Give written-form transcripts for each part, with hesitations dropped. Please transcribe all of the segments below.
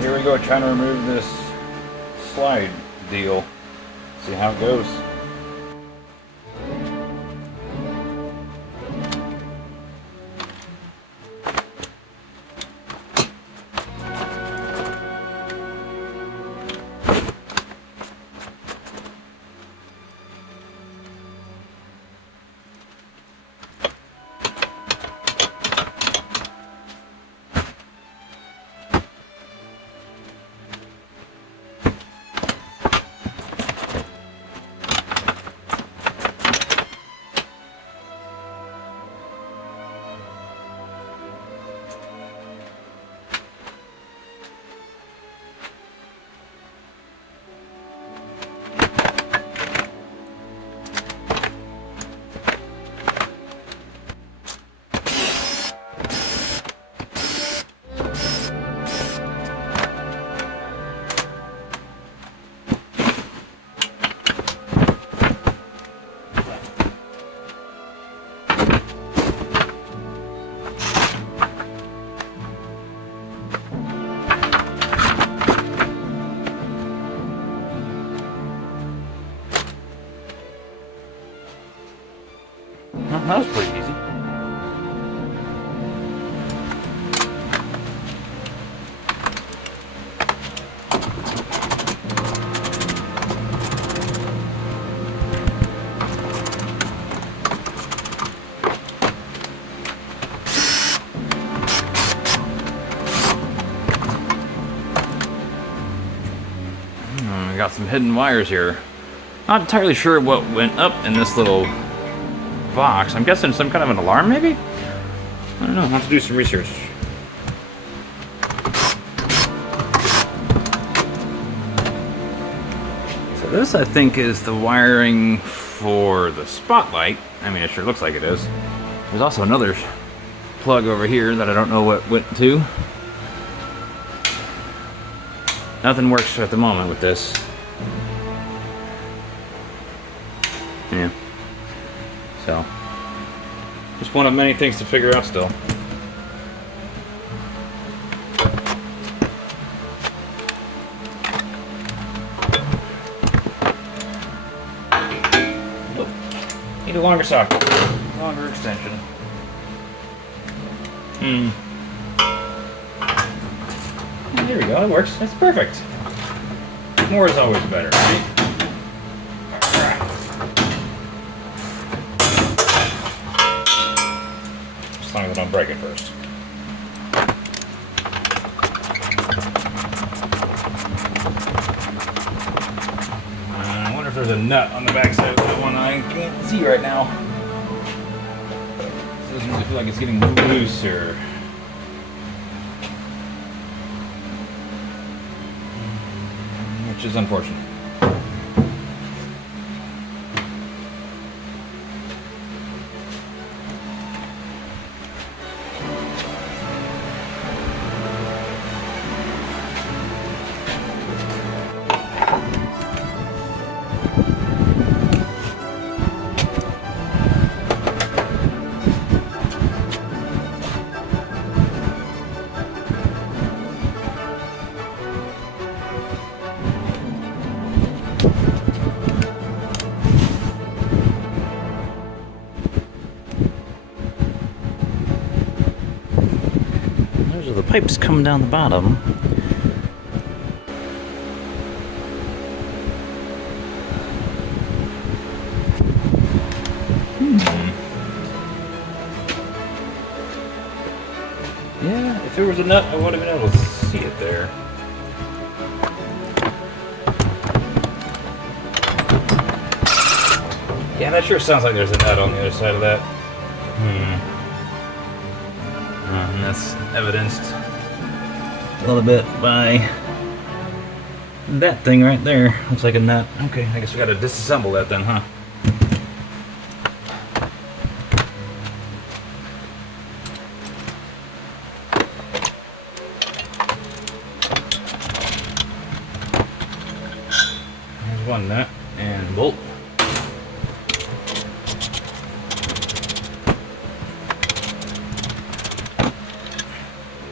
Alright, here we go, trying to remove this slide deal. See how it goes. That was pretty easy. We got some hidden wires here. Not entirely sure what went up in this little box. I'm guessing some kind of an alarm, maybe? I don't know. I'll have to do some research. So this, I think, is the wiring for the spotlight. I mean, it sure looks like it is. There's also another plug over here that I don't know what went to. Nothing works at the moment with this. Yeah. So, just one of many things to figure out still. Oh, need a longer socket, longer extension. There we go, it works. That's perfect. More is always better, right? As long as I don't break it first. I wonder if there's a nut on the backside of that one I can't see right now. It doesn't really feel like it's getting looser. Which is unfortunate. Those are the pipes coming down the bottom. Yeah, if there was a nut, I would have been able to see it there. Yeah, that sure sounds like there's a nut on the other side of that. And that's evidenced a little bit by that thing right there. Looks like a nut. Okay, I guess we gotta disassemble that then, huh? There's one nut and bolt.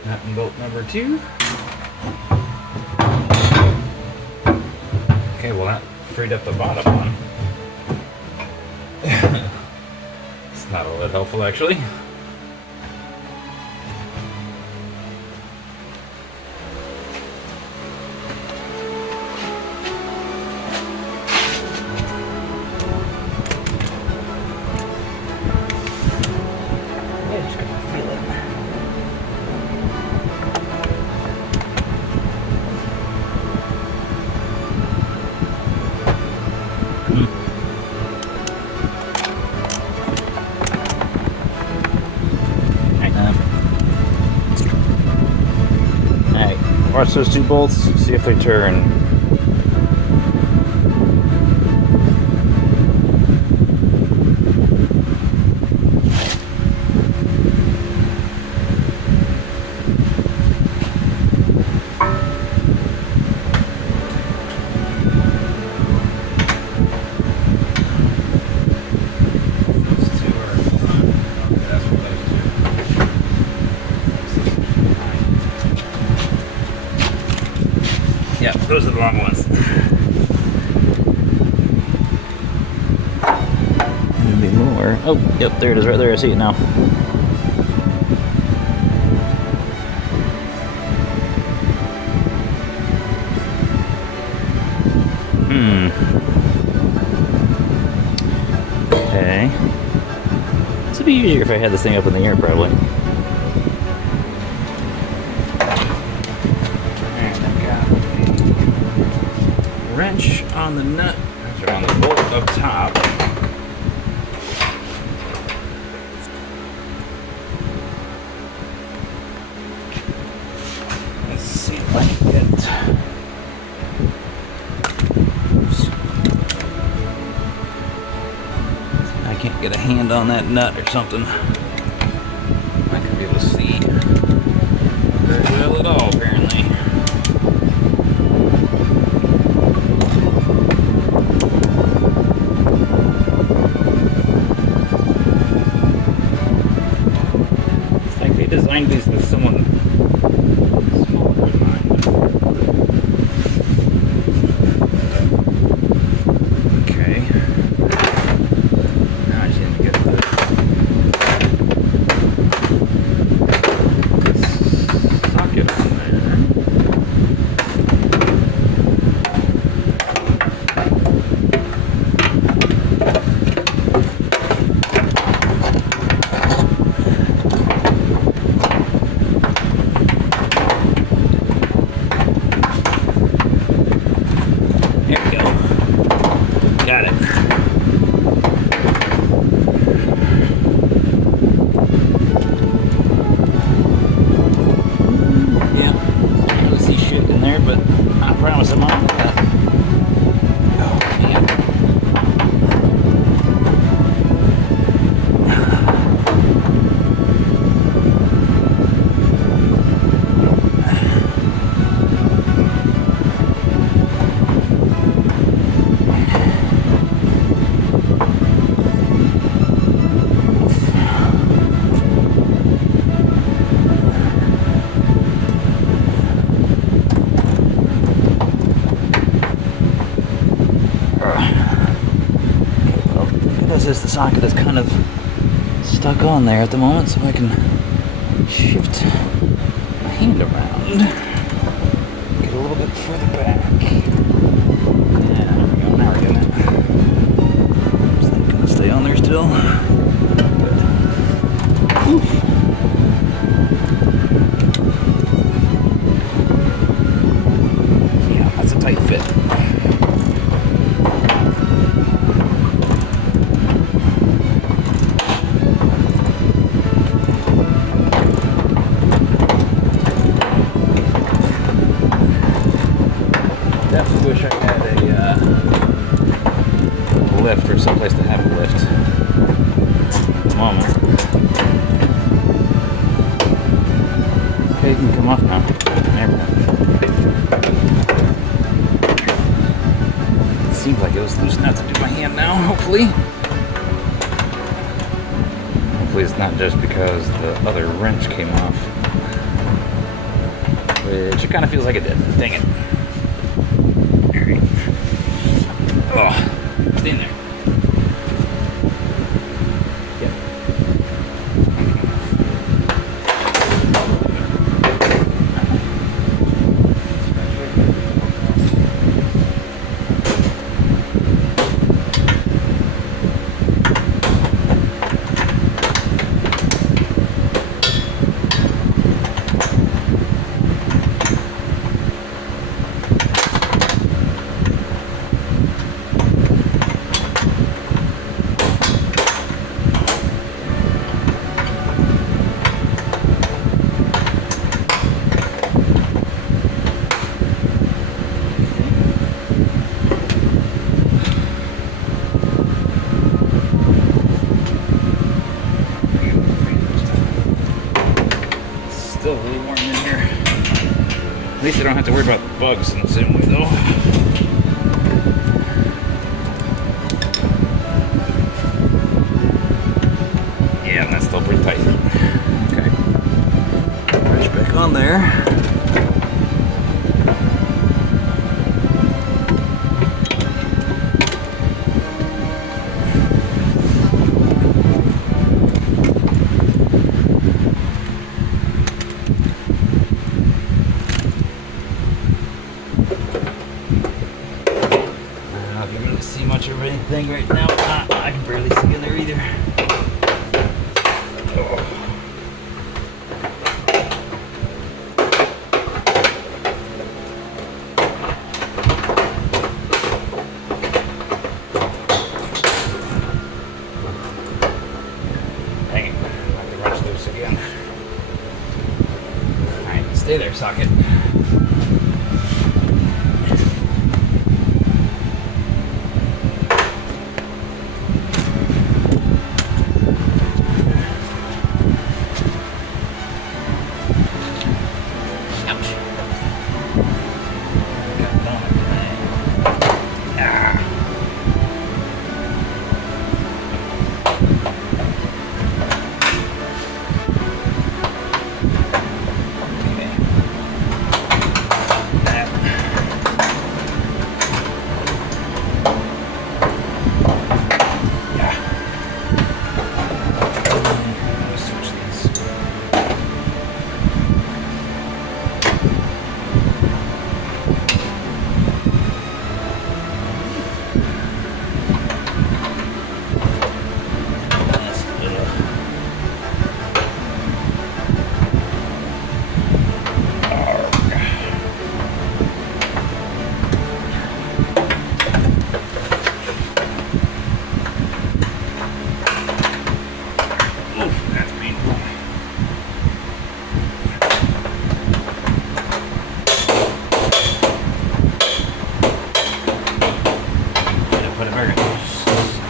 Nut and bolt number 2. Okay, well that freed up the bottom one. It's not all that helpful actually. Watch those two bolts, see if they turn. Yeah, those are the wrong ones. Maybe more. Oh, yep, there it is right there. I see it now. Okay. This would be easier if I had this thing up in the air, probably. Wrench on the nut, or on the bolt up top. Let's see if I can get. Oops. I can't get a hand on that nut or something. I'm not gonna be able to see very well at all, apparently. Designed these with someone smaller in mind. Okay. Now I just need to get the socket on there. Got it. Yeah, I don't really see shit in there, but I promise I'm on with that. Oh, man. The socket is kind of stuck on there at the moment, so I can shift my hand around, get a little bit further back. Yeah, there we go. Now we're getting it. Is that gonna stay on there still? Oof. Yeah, that's a tight fit. Definitely wish I had a lift or someplace to have a lift at the moment. Okay, you can come off now. There we go. Seems like it was loose enough to do my hand now, hopefully. Hopefully it's not just because the other wrench came off. Which it kind of feels like it did. Dang it. Alright. Oh, stay in there. Yep. Still a little warm in here. At least I don't have to worry about the bugs in the same way though. Yeah, and that's still pretty tight. Okay. Brush back on there. See much of anything right now. I can barely see in there either. Oh. Dang it. I have to wrench loose again. Alright, stay there, socket.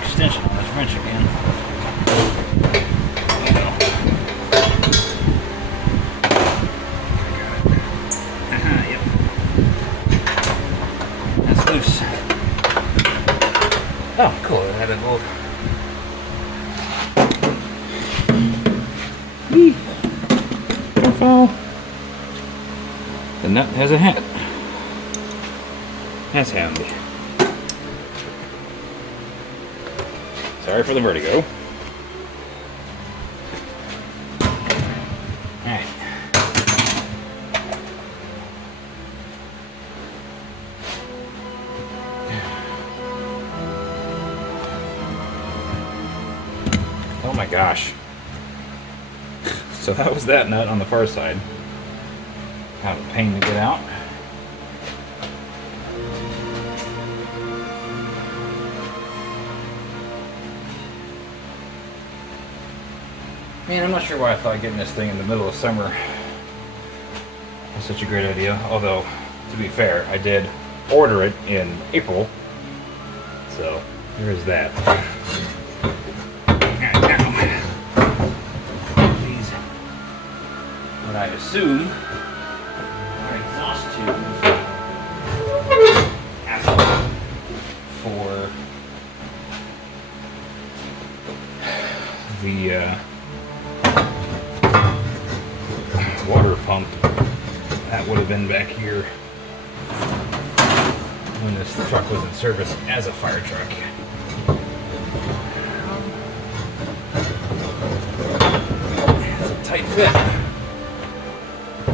Extension on this wrench again. Yep. That's loose. Oh, cool. I had a little. Careful. The nut has a hat. That's handy. Sorry for the vertigo. Alright. Oh my gosh. So that was that nut on the far side. Kind of a pain to get out. Man, I'm not sure why I thought getting this thing in the middle of summer was such a great idea. Although, to be fair, I did order it in April. So, there's that. These, what I assume, are exhaust tubes for the water pump that would have been back here. when this truck was in service as a fire truck. It's a tight fit. I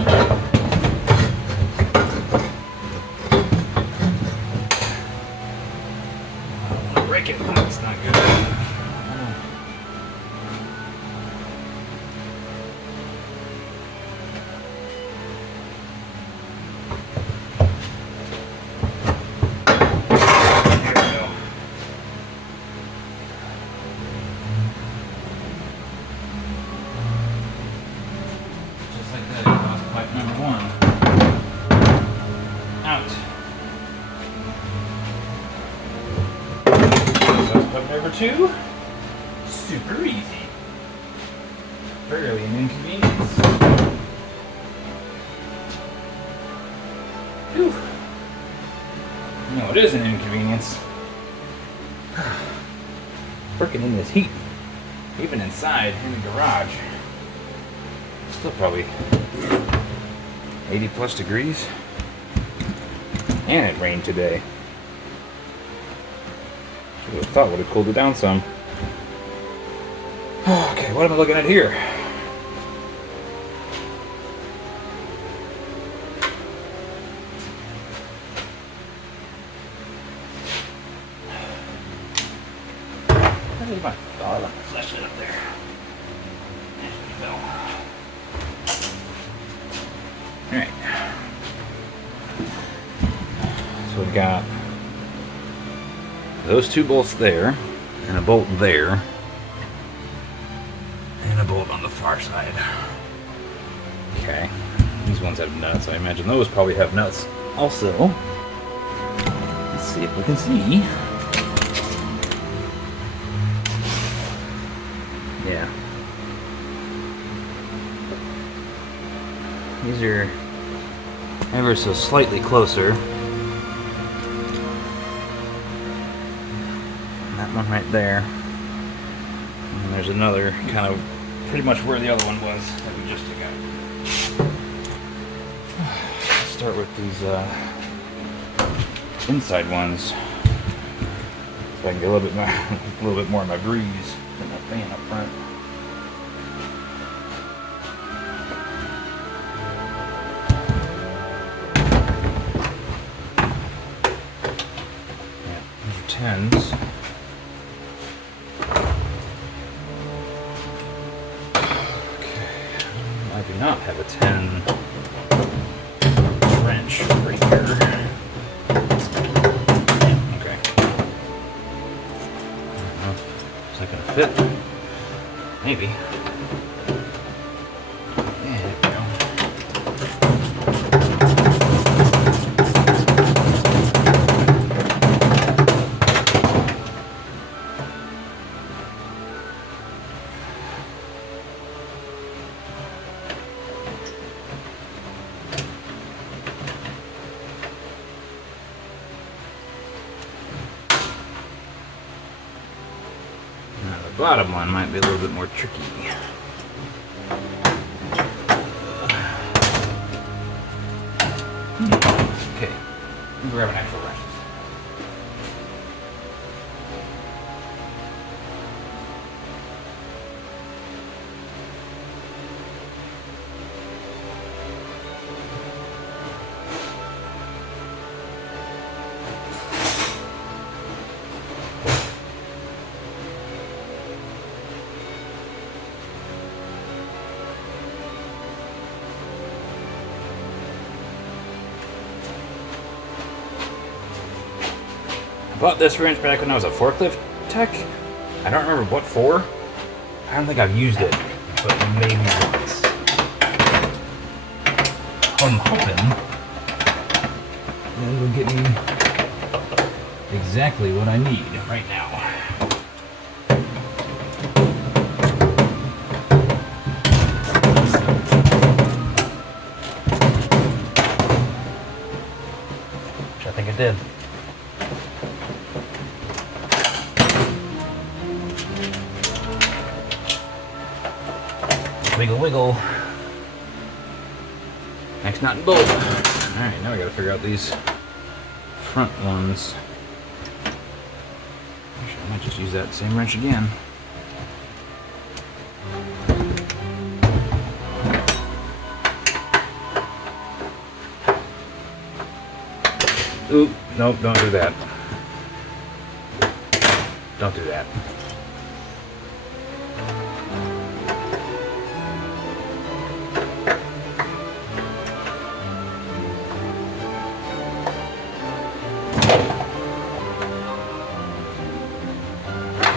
don't want to break it. That's not good. Number 2, super easy. Barely an inconvenience. Whew. You know, it is an inconvenience. Working in this heat, even inside in the garage. Still probably 80 plus degrees. And it rained today. I would have thought would have cooled it down some. Okay, what am I looking at here? Where's my thought? I'm flashing it up there. And it fell. Alright. So we've got those 2 bolts there, and a bolt there, and a bolt on the far side. Okay, these ones have nuts. I imagine those probably have nuts also. Let's see if we can see. Yeah. These are ever so slightly closer. One right there, and there's another kind of pretty much where the other one was that we just took out. Let's start with these inside ones, so I can get a little bit more of my breeze than that fan up front. Yeah, these are 10s. I do not have a 10 wrench right here. Okay. I don't know. Is that going to fit? Maybe. Yeah, there we go. The bottom one might be a little bit more tricky. Okay, we'll grab an actual wrench. I bought this wrench back when I was a forklift tech. I don't remember what for. I don't think I've used it, but maybe once. I'm hoping that it'll get me exactly what I need right now. Which I think it did. Wiggle, wiggle. Next nut and bolt. Alright, now we gotta figure out these front ones. Actually, I might just use that same wrench again. Oop, nope, don't do that. Don't do that.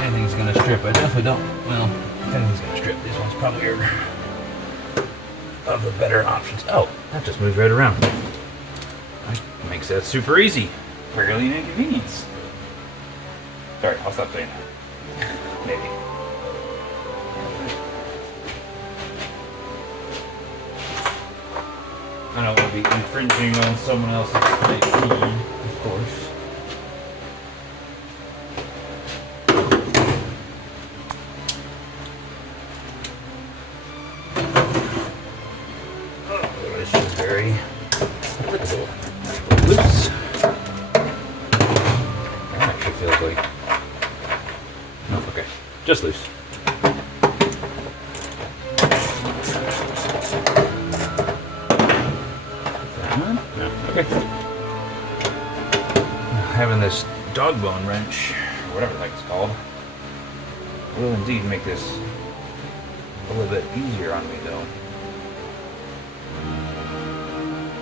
Anything's gonna strip. I definitely don't. Well, if anything's gonna strip, this one's probably of the better options. Oh, that just moves right around. That makes that super easy. Rarely an inconvenience. Sorry, I'll stop saying that. Maybe. I don't want to be infringing on someone else's IP, of course. Very applicable. Loose. That actually feels like. No, okay. Just loose. No, okay. Having this dog bone wrench, or whatever the heck it's called, will indeed make this a little bit easier on me, though.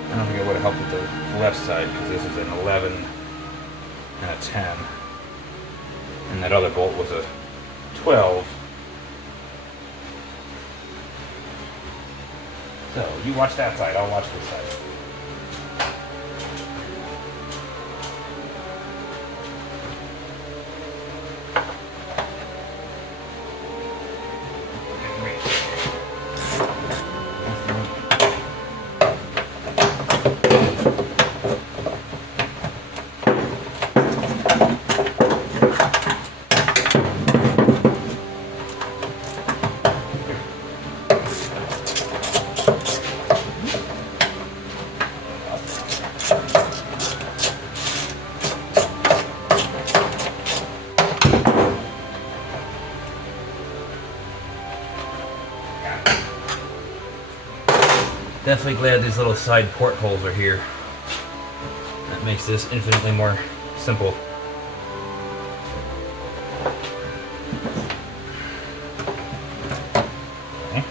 I don't think it would have helped with the left side because this is an 11 and a 10. And that other bolt was a 12. So, you watch that side, I'll watch this side. Definitely glad these little side portholes are here. That makes this infinitely more simple. Okay.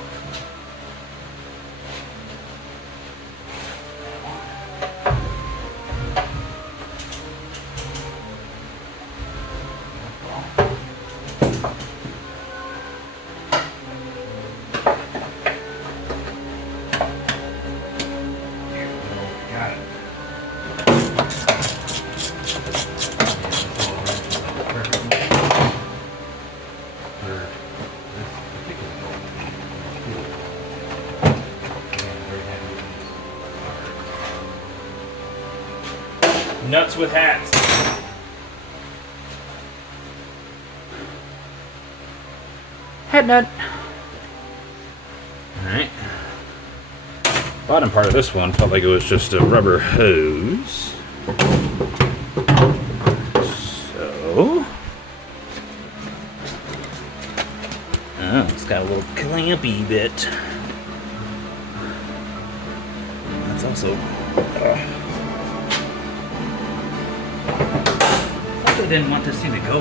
Nuts with hats. Head nut. Alright. Bottom part of this one felt like it was just a rubber hose. So. Oh, it's got a little clampy bit. That's also. I didn't want this thing to go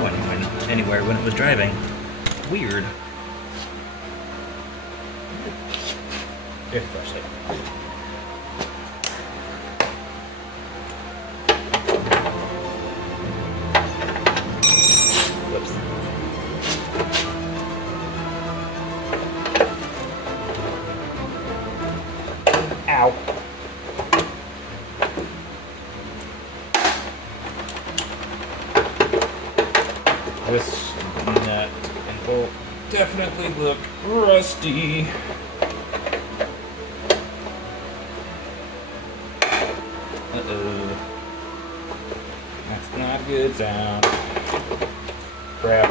anywhere when it was driving. Weird. Very frustrating. Whoops. Ow. This nut and bolt definitely look rusty. Uh-oh. That's not a good sound. Crap.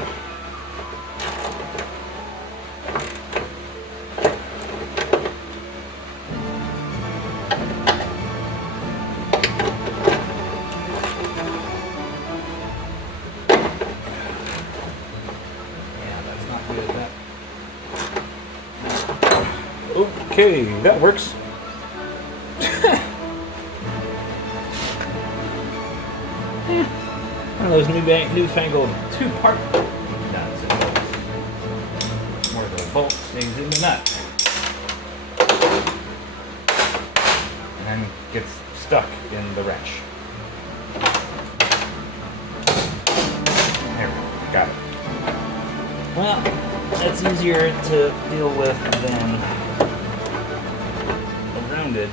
Okay, that works. One of those newfangled two-part nuts. Where the bolt stays in the nut. And gets stuck in the wrench. There we go. Got it. Well, that's easier to deal with than a rounded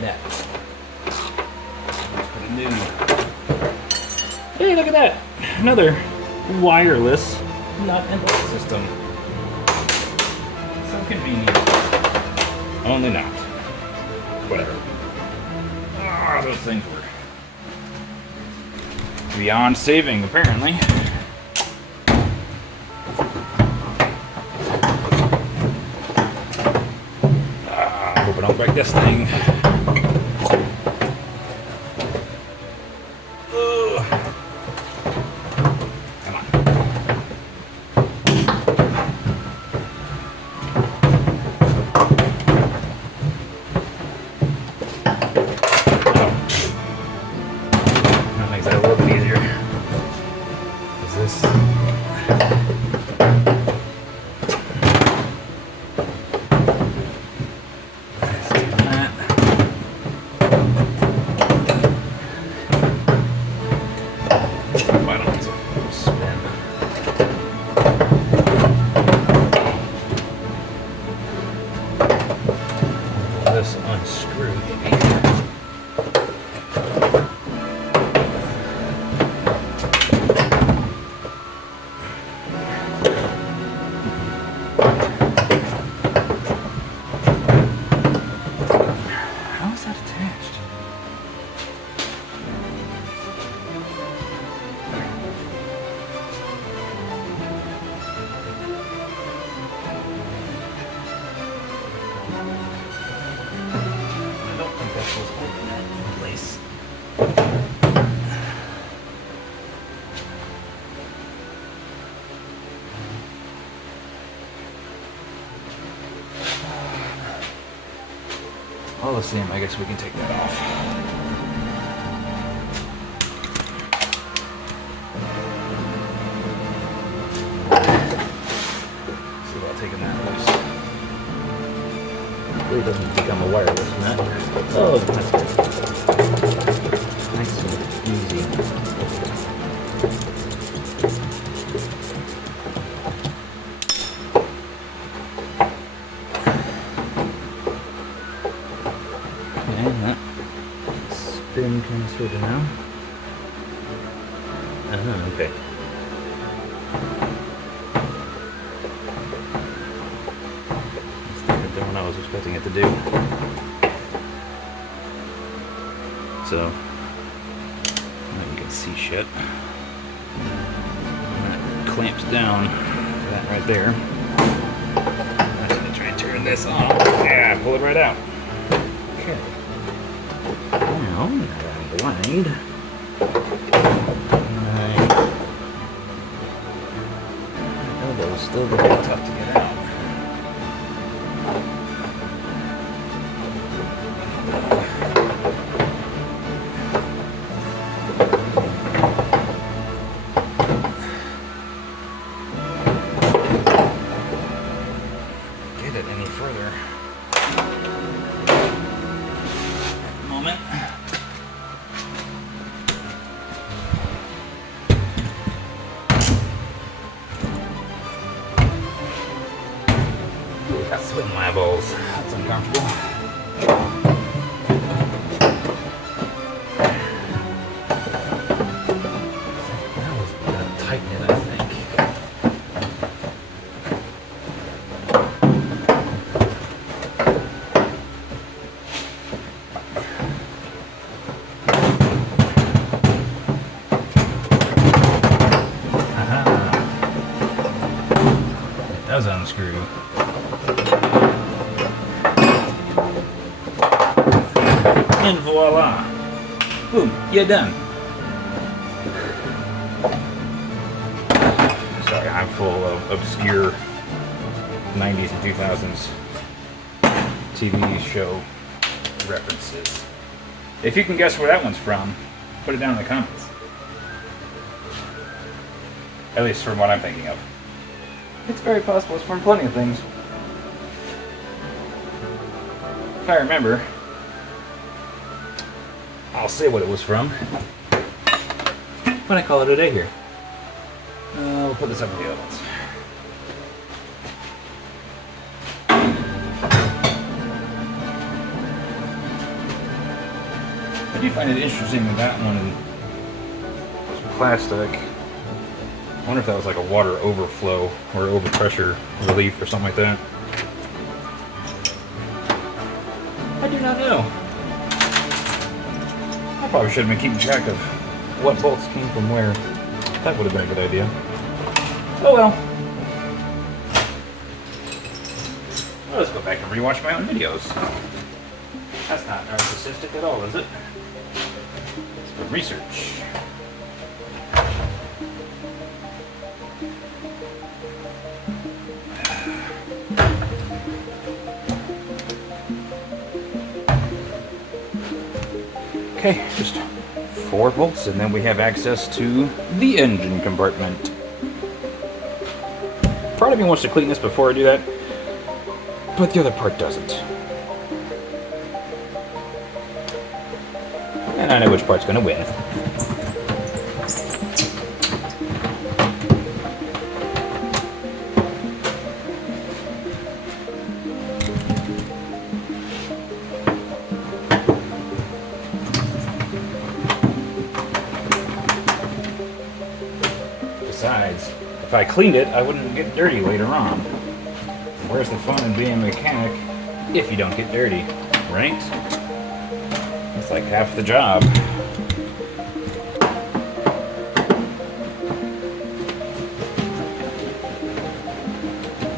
net. Let's put a new. Hey, look at that! Another wireless nut and bolt system. So convenient. Only not. Whatever. Ah, those things were beyond saving, apparently. Hope I don't break this thing. Ugh. Come on. That makes that a little bit easier. Is this? This unscrew maybe. How is that attached? I don't think that's supposed to open that in place. All the same, I guess we can take that off. See about taking that loose. Hopefully it doesn't become a wireless nut. Oh, that's good. Nice and easy. And that spin kind of sort of now. Okay. It's different than what I was expecting it to do. So, now you can see shit. And that clamps down that right there. I'm just gonna try and turn this off. Yeah, pull it right out. Okay. Now, that I'm blind. My elbow's still gonna be tough to get out. Get it any further. Moment. Ooh, got sweat in my eyeballs. That's uncomfortable. That was gonna tighten it, I think. Does unscrew. And voila! Boom, you're done. Sorry, I'm full of obscure 90s and 2000s TV show references. If you can guess where that one's from, put it down in the comments. At least from what I'm thinking of. It's very possible it's from plenty of things. If I remember, I'll say what it was from when I call it a day here. We'll put this up in the ovens. I do find it interesting that one was plastic. I wonder if that was like a water overflow or overpressure relief or something like that. I do not know. I probably should have been keeping track of what bolts came from where. That would have been a good idea. Oh well. Well, let's go back and rewatch my own videos. That's not narcissistic at all, is it? It's for research. Okay, just 4 bolts, and then we have access to the engine compartment. Part of me wants to clean this before I do that, but the other part doesn't. And I know which part's going to win. Besides, if I cleaned it, I wouldn't get dirty later on. Where's the fun in being a mechanic if you don't get dirty, right? That's like half the job.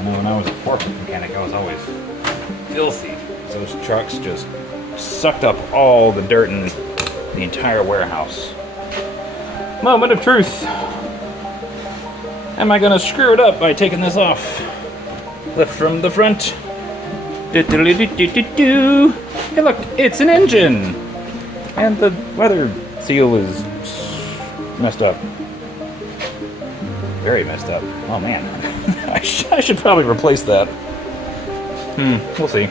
When I was a forklift mechanic, I was always filthy. Those trucks just sucked up all the dirt in the entire warehouse. Moment of truth. Am I gonna screw it up by taking this off? Lift from the front. Do-do-do-do-do-do. Hey look, it's an engine! And the weather seal is messed up. Very messed up. Oh man. I should probably replace that. We'll see.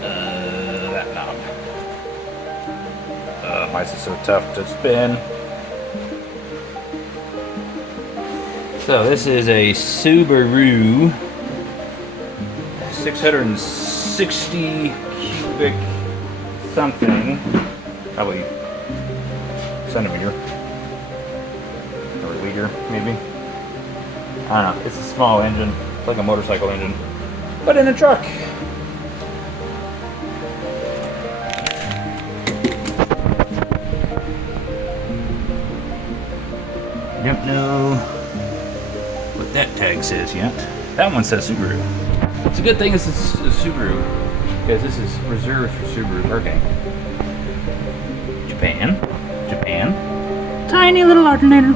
That knob. Why is it so tough to spin? So this is a Subaru 660 cubic something, probably centimeter or liter maybe. I don't know, it's a small engine, it's like a motorcycle engine, but in a truck. I don't know what that tag says yet. That one says Subaru. It's a good thing this is a Subaru, because this is reserved for Subaru parking. Japan. Japan. Tiny little alternator.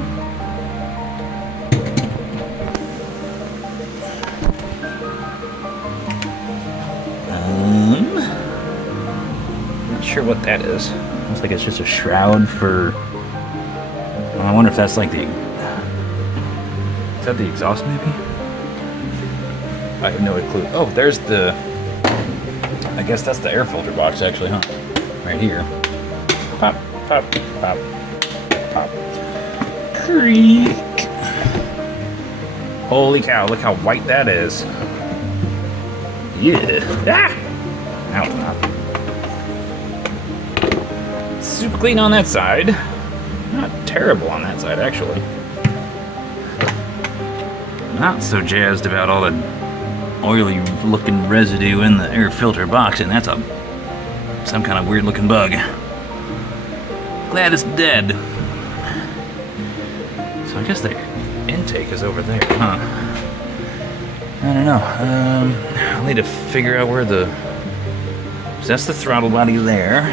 Not sure what that is. Looks like it's just a shroud for... I wonder if that's like the... Is that the exhaust maybe? I have no clue. Oh, there's the... I guess that's the air filter box actually, huh? Right here. Pop, pop, pop, pop. Creak. Holy cow, look how white that is. Yeah. Ah! Now it's not. Super clean on that side. Not terrible on that side, actually. Not so jazzed about all the oily looking residue in the air filter box, and that's some kind of weird looking bug. Glad it's dead. So I guess the intake is over there, huh? I don't know. I'll need to figure out where the... So that's the throttle body there.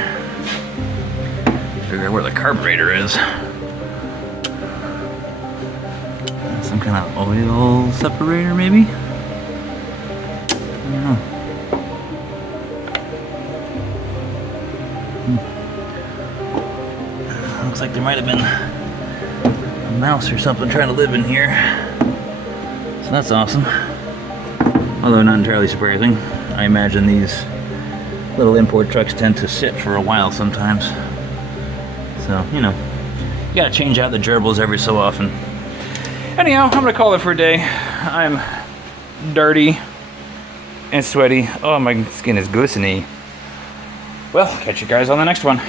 Figure out where the carburetor is. kind of oil separator, maybe? I don't know. Looks like there might have been a mouse or something trying to live in here. So that's awesome. Although not entirely surprising. I imagine these little import trucks tend to sit for a while sometimes. So, you know, you gotta change out the gerbils every so often. Anyhow, I'm gonna call it for a day. I'm dirty and sweaty. Oh, my skin is glistening. Well, catch you guys on the next one.